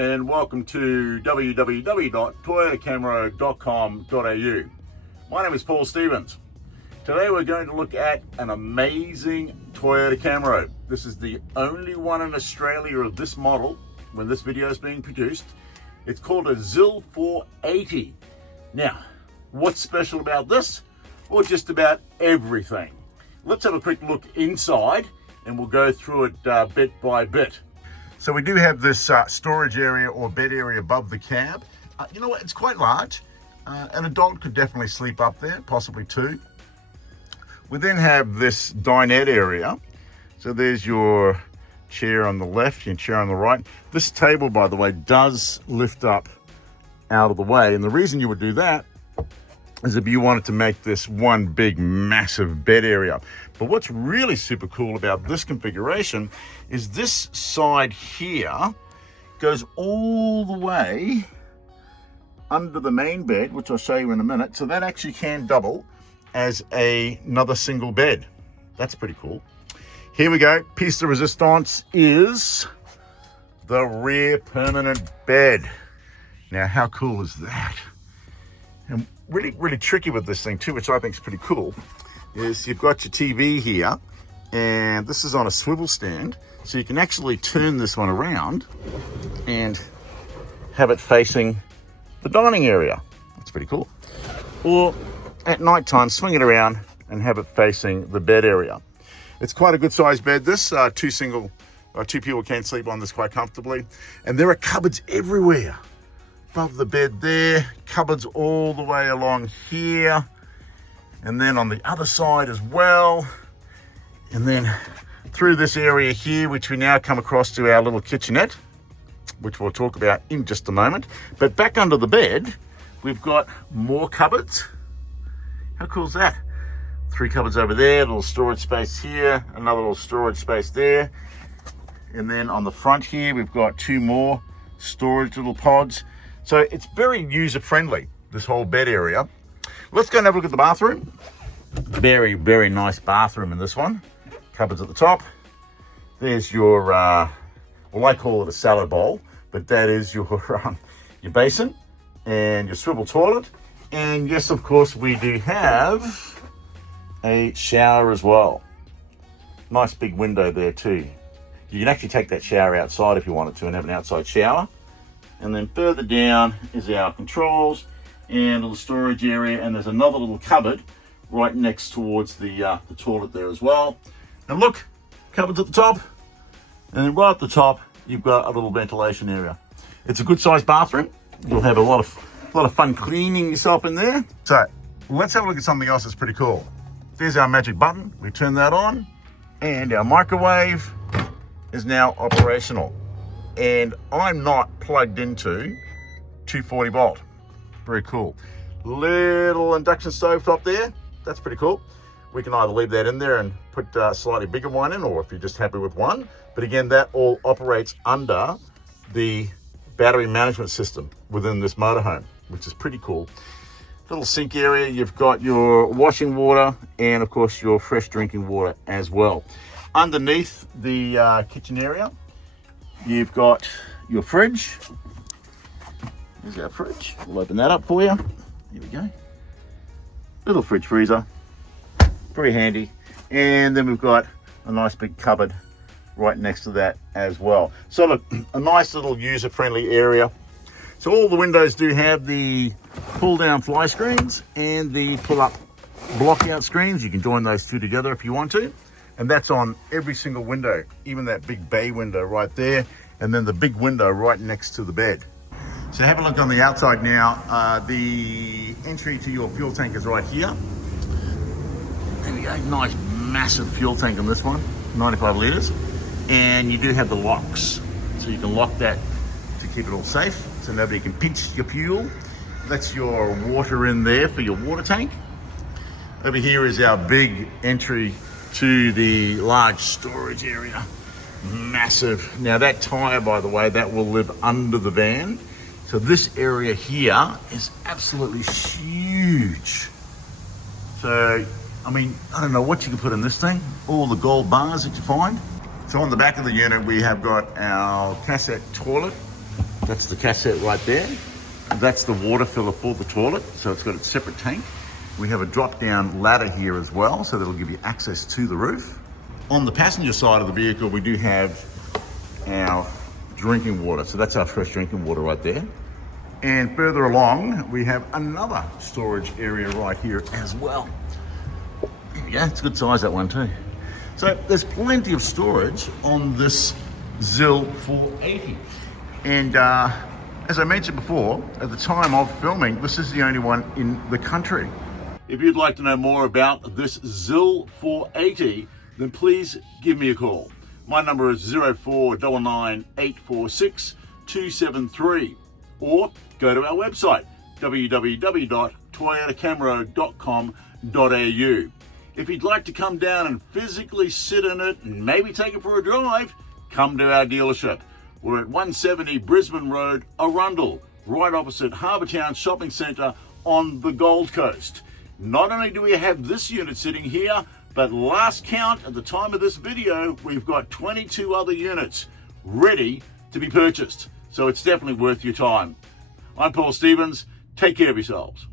and welcome to www.toyotacamaro.com.au. My name is Paul Stevens. Today we're going to look at an amazing Toyota Camaro. This is the only one in Australia of this model when this video is being produced. It's called a ZIL 480. Now, what's special about this? Well, just about everything. Let's have a quick look inside and we'll go through it bit by bit. So we do have this storage area or bed area above the cab. You know what, it's quite large. An adult could definitely sleep up there, possibly two. We then have this dinette area. So there's your chair on the left, your chair on the right. This table, by the way, does lift up out of the way. And the reason you would do that is if you wanted to make this one big, massive bed area. But what's really super cool about this configuration is this side here goes all the way under the main bed, which I'll show you in a minute. So that actually can double as another single bed. That's pretty cool. Here we go. Piece de resistance is the rear permanent bed. Now, how cool is that? And really tricky with this thing too, which I think is pretty cool, is you've got your TV here, and this is on a swivel stand, so you can actually turn this one around and have it facing the dining area. That's pretty cool. Or at night time, swing it around and have it facing the bed area. It's quite a good sized bed. This two people can sleep on this quite comfortably, and there are cupboards everywhere. Above the bed there, cupboards all the way along here, and then on the other side as well, and then through this area here, which we now come across to our little kitchenette, which we'll talk about in just a moment. But back under the bed, we've got more cupboards. How cool is that? 3 cupboards over there, a little storage space here, another little storage space there, and then on the front here, we've got 2 more storage little pods. So it's very user-friendly, this whole bed area. Let's go and have a look at the bathroom. Very, very nice bathroom in this one. Cupboards at the top. There's your, well, I call it a salad bowl, but that is your basin and your swivel toilet. And yes, of course, we do have a shower as well. Nice big window there too. You can actually take that shower outside if you wanted to and have an outside shower. And then further down is our controls and a little storage area, and there's another little cupboard right next towards the toilet there as well. And look, cupboards at the top, and then right at the top you've got a little ventilation area. It's a good sized bathroom. You'll have a lot of fun cleaning yourself in there. So let's have a look at something else that's pretty cool. There's our magic button. We turn that on, and our microwave is now operational. And I'm not plugged into 240 volt. Very cool. Little induction stove top there. That's pretty cool. We can either leave that in there and put a slightly bigger one in, or if you're just happy with one. But again, that all operates under the battery management system within this motorhome, which is pretty cool. Little sink area. You've got your washing water and of course your fresh drinking water as well. Underneath the kitchen area, you've got your fridge. There's our fridge. We'll open that up for you. Here we go. Little fridge freezer. Very handy. And then we've got a nice big cupboard right next to that as well. So look, a nice little user-friendly area. So all the windows do have the pull-down fly screens and the pull-up block-out screens. You can join those two together if you want to. And that's on every single window, even that big bay window right there, and then the big window right next to the bed. So have a look on the outside now. The entry to your fuel tank is right here. There we go, nice massive fuel tank on this one, 95 litres. And you do have the locks. So you can lock that to keep it all safe, so nobody can pinch your fuel. That's your water in there for your water tank. Over here is our big entry to the large storage area. Massive. Now that tyre, by the way, that will live under the van. So this area here is absolutely huge. So, I mean, I don't know what you can put in this thing. All the gold bars that you find. So on the back of the unit, we have got our cassette toilet That's the cassette right there. That's the water filler for the toilet, so it's got its separate tank. We have a drop-down ladder here as well, so that'll give you access to the roof. On the passenger side of the vehicle, we do have our drinking water. So that's our fresh drinking water right there. And further along, we have another storage area right here as well. Yeah, it's a good size, that one too. So there's plenty of storage on this ZIL 480. And as I mentioned before, at the time of filming, this is the only one in the country. If you'd like to know more about this ZIL 480, then please give me a call. My number is 0499 846 273, or go to our website, www.toyotacamaro.com.au. If you'd like to come down and physically sit in it and maybe take it for a drive, come to our dealership. We're at 170 Brisbane Road, Arundel, right opposite Harbour Town Shopping Centre on the Gold Coast. Not only do we have this unit sitting here, but last count at the time of this video, we've got 22 other units ready to be purchased. So it's definitely worth your time. I'm Paul Stevens. Take care of yourselves.